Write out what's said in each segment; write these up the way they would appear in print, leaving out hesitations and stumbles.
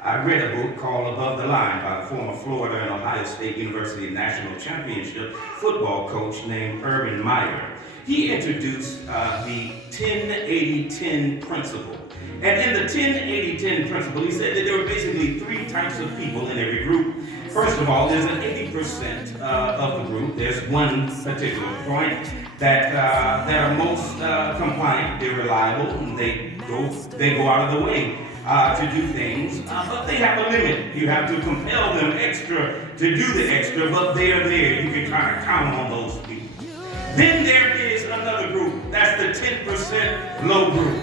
I read a book called Above the Line by the former Florida and Ohio State University national championship football coach named Urban Meyer. He introduced the 10-80-10 principle. And in the 10-80-10 principle, he said that there were basically three types of people in every group. First of all, there's an 80% of the group. There's one particular point that are most compliant, they're reliable, and they go out of the way to do things, but they have a limit. You have to compel them extra to do the extra, but they are there. You can kind of count on those people. Then there is another group. That's the 10% low group.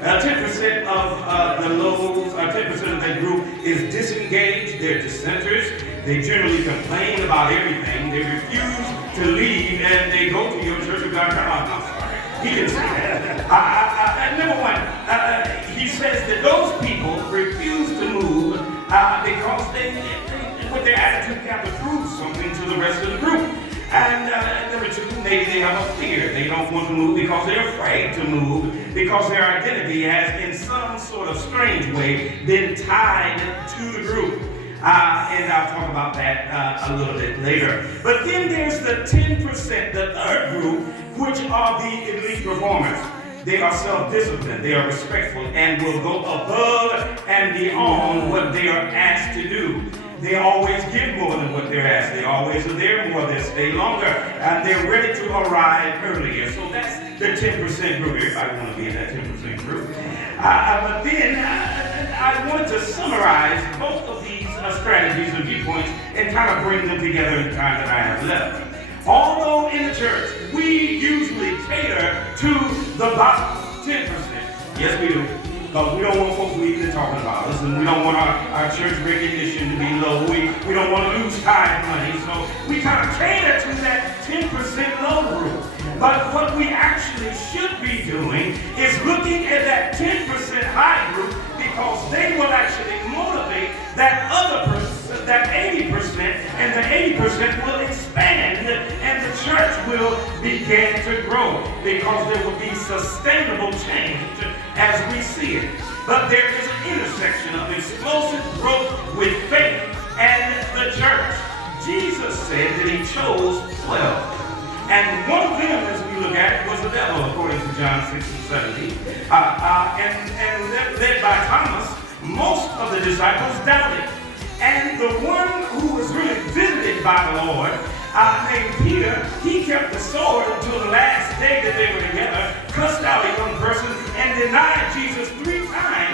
10% of the lows, 10% of that group is disengaged. They're dissenters. They generally complain about everything. They refuse to leave, and they go to your church of God. I'm sorry. He didn't say that. Number one, he says that those people refuse to move because they, with their attitude, have to prove something to the rest of the group. And number two, maybe they have a fear. They don't want to move because they're afraid to move because their identity has, in some sort of strange way, been tied to the group. And I'll talk about that a little bit later. But then there's the 10%, the third group, which are the elite performers. They are self-disciplined, they are respectful, and will go above and beyond what they are asked to do. They always give more than what they're asked. They always are there more, they stay longer, and they're ready to arrive earlier. So that's the 10% group. Everybody want to be in that 10% group. But then I wanted to summarize both of these strategies and viewpoints and kind of bring them together in the time that I have left. Although in the church, we usually cater to the bottom 10%. Yes, we do. Because we don't want folks leaving and talking about us, and we don't want our church recognition to be low. We don't want to lose tithe money, so we kind of cater to that 10% low group. But what we actually should be doing is looking at that 10% high group, because they will actually motivate that other person, that 80%, and the 80% will expand, and the church will begin to grow, because there will be sustainable change as we see it. But there is an intersection of explosive growth with faith and the church. Jesus said that he chose 12. And one of them, as we look at it, was the devil, according to John 6:70. And led by Thomas, most of the disciples doubted. And the one who was really visited by the Lord, named Peter, he kept the sword until the last day that they were together, cussed out a young person, and denied Jesus 3 times